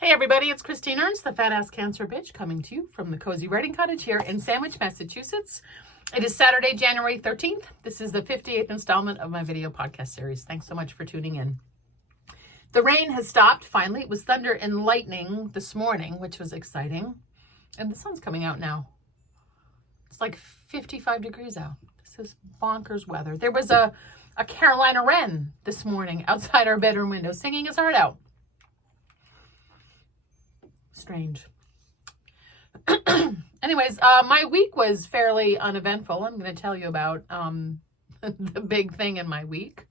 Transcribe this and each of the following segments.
Hey everybody, it's Christine Ernst, the Fat Ass Cancer Bitch, coming to you from the Cozy Writing Cottage here in Sandwich, Massachusetts. It is Saturday, January 13th. This is the 58th installment of my video podcast series. Thanks so much for tuning in. The rain has stopped, finally. It was thunder and lightning this morning, which was exciting. And the sun's coming out now. It's like 55 degrees out. This is bonkers weather. There was a Carolina wren this morning outside our bedroom window singing his heart out. Strange. Anyways, my week was fairly uneventful. I'm going to tell you about the big thing in my week.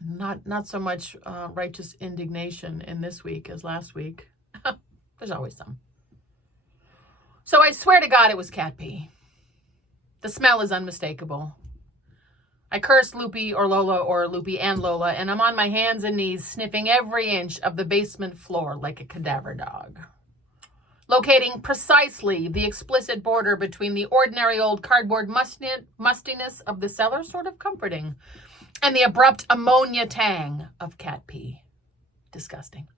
Not so much righteous indignation in this week as last week. There's always some. So I swear to God it was cat pee. The smell is unmistakable. I cursed Loopy or Lola or Loopy and Lola, and I'm on my hands and knees sniffing every inch of the basement floor like a cadaver dog. Locating precisely the explicit border between the ordinary old cardboard mustiness of the cellar, sort of comforting, and the abrupt ammonia tang of cat pee. Disgusting.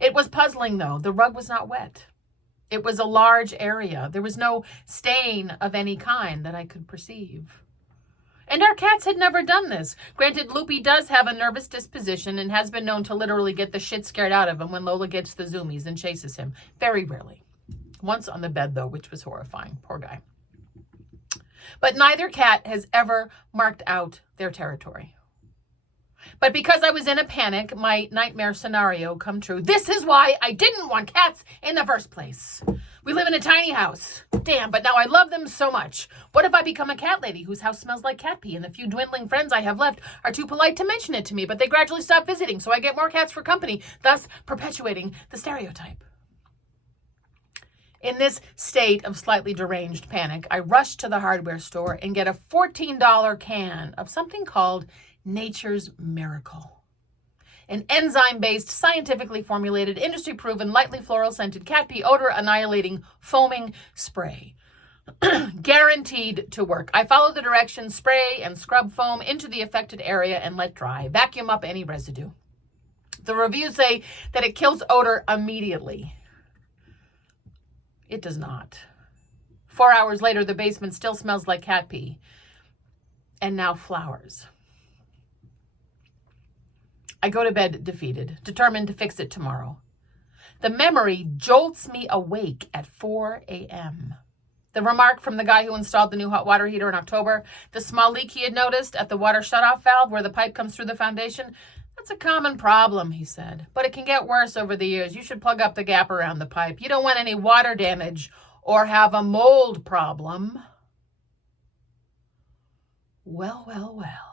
It was puzzling, though. The rug was not wet. It was a large area. There was no stain of any kind that I could perceive. And our cats had never done this. Granted, Loopy does have a nervous disposition and has been known to literally get the shit scared out of him when Lola gets the zoomies and chases him. Very rarely. Once on the bed, though, which was horrifying. Poor guy. But neither cat has ever marked out their territory. But because I was in a panic, my nightmare scenario come true. This is why I didn't want cats in the first place. We live in a tiny house. Damn, but now I love them so much. What if I become a cat lady whose house smells like cat pee and the few dwindling friends I have left are too polite to mention it to me, but they gradually stop visiting, so I get more cats for company, thus perpetuating the stereotype. In this state of slightly deranged panic, I rush to the hardware store and get a $14 can of something called Nature's Miracle. An enzyme-based, scientifically formulated, industry-proven, lightly floral-scented cat pee odor-annihilating foaming spray. Guaranteed to work. I follow the directions, spray and scrub foam into the affected area and let dry. Vacuum up any residue. The reviews say that it kills odor immediately. It does not. 4 hours later, the basement still smells like cat pee. And now flowers. I go to bed defeated, determined to fix it tomorrow. The memory jolts me awake at 4 a.m. The remark from the guy who installed the new hot water heater in October, the small leak he had noticed at the water shutoff valve where the pipe comes through the foundation, that's a common problem, he said, but it can get worse over the years. You should plug up the gap around the pipe. You don't want any water damage or have a mold problem. Well, well, well.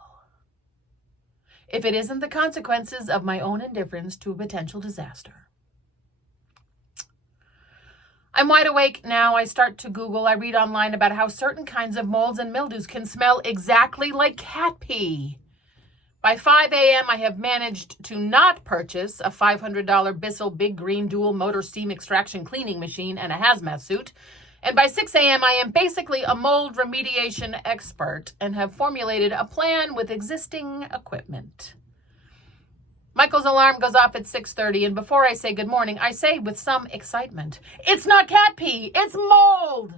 If it isn't the consequences of my own indifference to a potential disaster. I'm wide awake now. I start to Google. I read online about how certain kinds of molds and mildews can smell exactly like cat pee. By 5 a.m., I have managed to not purchase a $500 Bissell Big Green dual motor steam extraction cleaning machine and a hazmat suit. And by 6 a.m., I am basically a mold remediation expert and have formulated a plan with existing equipment. Michael's alarm goes off at 6:30, and before I say good morning, I say with some excitement, it's not cat pee, it's mold!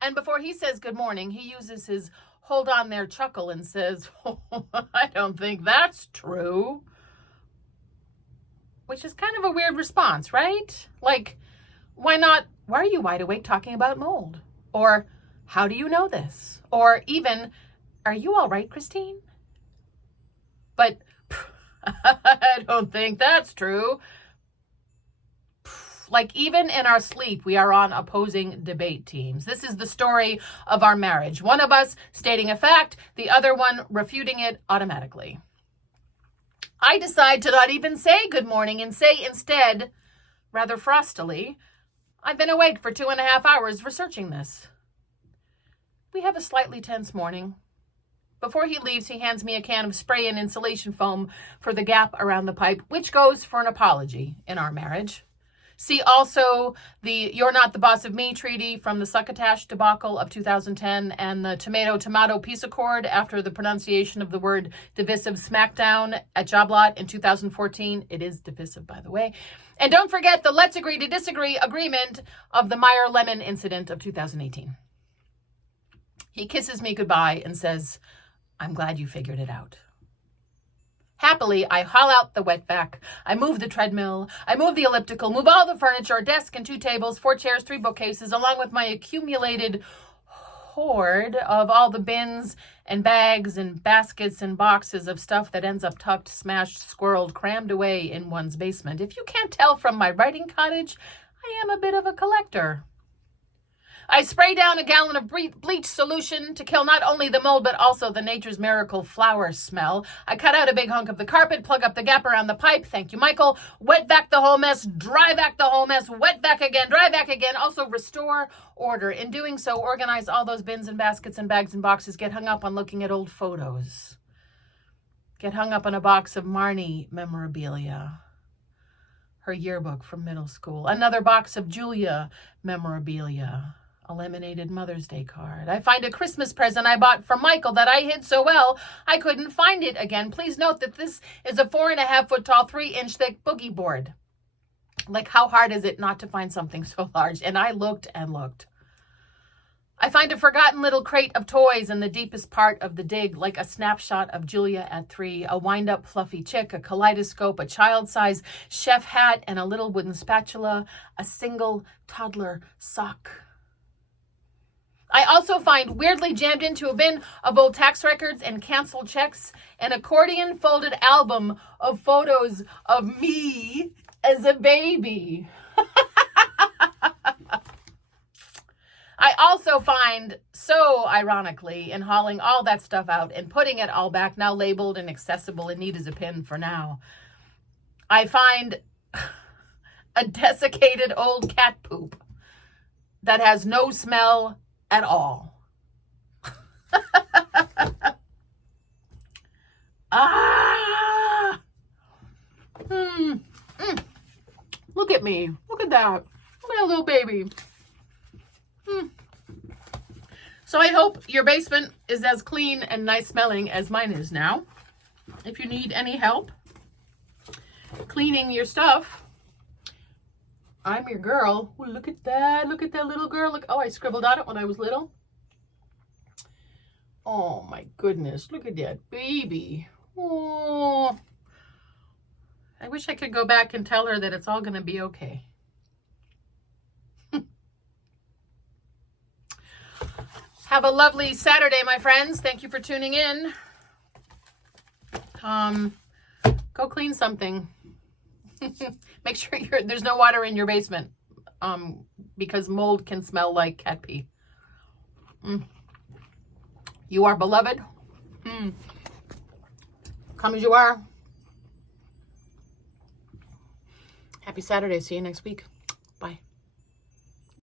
And before he says good morning, he uses his hold on there chuckle and says, oh, I don't think that's true. Which is kind of a weird response, right? Like, why not? Why are you wide awake talking about mold? Or, how do you know this? Or even, are you all right, Christine? But, I don't think that's true. Like, even in our sleep, we are on opposing debate teams. This is the story of our marriage. One of us stating a fact, the other one refuting it automatically. I decide to not even say good morning and say instead, rather frostily, I've been awake for 2.5 hours researching this. We have a slightly tense morning. Before he leaves, he hands me a can of spray and insulation foam for the gap around the pipe, which goes for an apology in our marriage. See also the You're Not the Boss of Me treaty from the Succotash debacle of 2010 and the Tomato Peace Accord after the pronunciation of the word divisive smackdown at Job Lot in 2014. It is divisive, by the way. And don't forget the Let's Agree to Disagree agreement of the Meyer-Lemon incident of 2018. He kisses me goodbye and says, I'm glad you figured it out. Happily, I haul out the wet vac. I move the treadmill. I move the elliptical, move all the furniture, a desk and 2 tables, 4 chairs, 3 bookcases, along with my accumulated hoard of all the bins and bags and baskets and boxes of stuff that ends up tucked, smashed, squirreled, crammed away in one's basement. If you can't tell from my writing cottage, I am a bit of a collector. I spray down a gallon of bleach solution to kill not only the mold, but also the Nature's Miracle flower smell. I cut out a big hunk of the carpet, plug up the gap around the pipe. Thank you, Michael. Wet vac the whole mess, dry vac the whole mess, wet vac again, dry vac again. Also restore order. In doing so, organize all those bins and baskets and bags and boxes. Get hung up on looking at old photos. Get hung up on a box of Marnie memorabilia. Her yearbook from middle school. Another box of Julia memorabilia. A laminated Mother's Day card. I find a Christmas present I bought from Michael that I hid so well I couldn't find it again. Please note that this is a 4.5 foot tall, 3 inch thick boogie board. Like, how hard is it not to find something so large? And I looked and looked. I find a forgotten little crate of toys in the deepest part of the dig, like a snapshot of Julia at 3, a wind-up fluffy chick, a kaleidoscope, a child-size chef hat, and a little wooden spatula, a single toddler sock. I also find weirdly jammed into a bin of old tax records and canceled checks an accordion folded album of photos of me as a baby. I also find, so ironically, in hauling all that stuff out and putting it all back, now labeled and accessible and neat as a pin for now, I find a desiccated old cat poop that has no smell at all. Look at me. Look at that. Look at that little baby. So I hope your basement is as clean and nice smelling as mine is now. If you need any help cleaning your stuff, I'm your girl. Ooh, look at that. Look at that little girl. Look. Oh, I scribbled on it when I was little. Oh, my goodness. Look at that baby. Oh. I wish I could go back and tell her that it's all going to be okay. Have a lovely Saturday, my friends. Thank you for tuning in. Go clean something. Make sure there's no water in your basement, because mold can smell like cat pee. You are beloved. Come as you are. Happy Saturday. See you next week. Bye.